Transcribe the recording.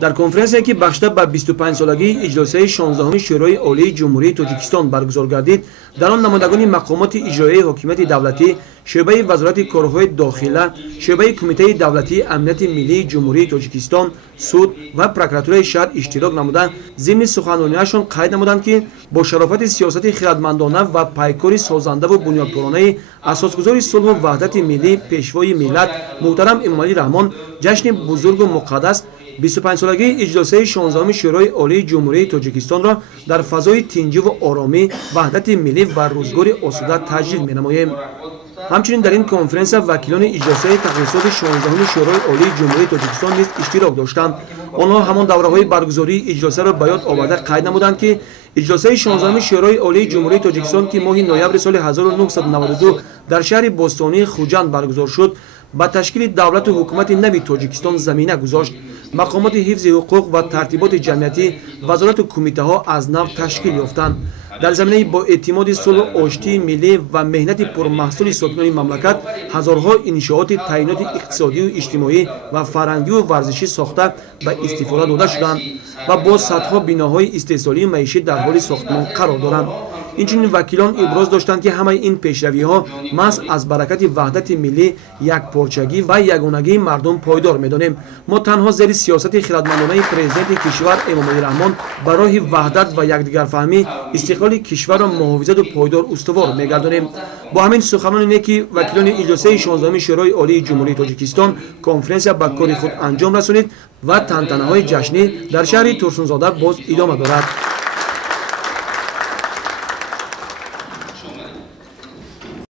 در کنفرانسی که بخشیده به 25 سالگی اجلاس 16 شورای عالی جمهوری تاجیکستان برگزار گردید، در آن نمایندگان مقامات اجرایی حکومت دولتی، شعبه وزارت کارهای داخله، شعبه کمیته دولتی امنیت ملی جمهوری تاجیکستان، سود و پروکراتوری شهر اشتراک نموده ضمن سخنرانی‌هاشان قید نمودند که با شرافت سیاست خردمندانه و پیکار سازنده و بنیادگذارانه اساسگذار صلح و وحدت ملی پیشوای ملت محترم امامعلی رحمان جشن بزرگ و مقدس 25 سالگی اجلاس 16 شورای عالی جمهوری تاجیکستان را در فضای تنظیم و آرامی، وحدت ملی و روزگار آسوده تجلیل می‌نماییم. همچنین در این کنفرانس وکیلان اجلاس تقریصات 16 شورای عالی جمهوری تاجیکستان نیز اشتراک داشتند. آنها همان دوره‌های برگزاری اجلاس را به یاد آورده قید نمودند که اجلاس 16 شورای عالی جمهوری تاجیکستان که ماه نوامبر سال 1992 در شهر بوستانی خوجند برگزار شد، با تشکیل دولت و حکومت نوی تاجیکستان زمینه گذاشت. مقامات حفظ حقوق و ترتیبات جمعیتی، وزارت و کمیته ها از نو تشکیل یافتند. در زمینه با اعتماد صلح آشتی ملی و مهنت پرمحصول ساکنان مملکت هزارها انشاءات تعیینات اقتصادی و اجتماعی و فرهنگی و ورزشی ساخته به استفاده داده شدند و با صدها بناهای استحصالی معیشی در حال ساختمان قرار دارند. اینچنین وکیلان ابراز داشتند که همه این پیشروی‌ها محض از برکت وحدت ملی، یکپارچگی و یگانگی مردم پایدار می‌دانیم. ما تنها زیر سیاست خردمندانه پرزیدنت کشور امامعلی رحمان برای وحدت و یکدیگرفهمی استقلال کشور را محافظت و پایدار استوار می‌گردانیم. با همین سخنان که وکیلان اجلاس 16 شورای عالی جمهوری تاجیکستان کنفرانس به کار خود انجام رسانید و تنتنه‌های جشنی در شهر ترسونزاده باز ادامه دارد.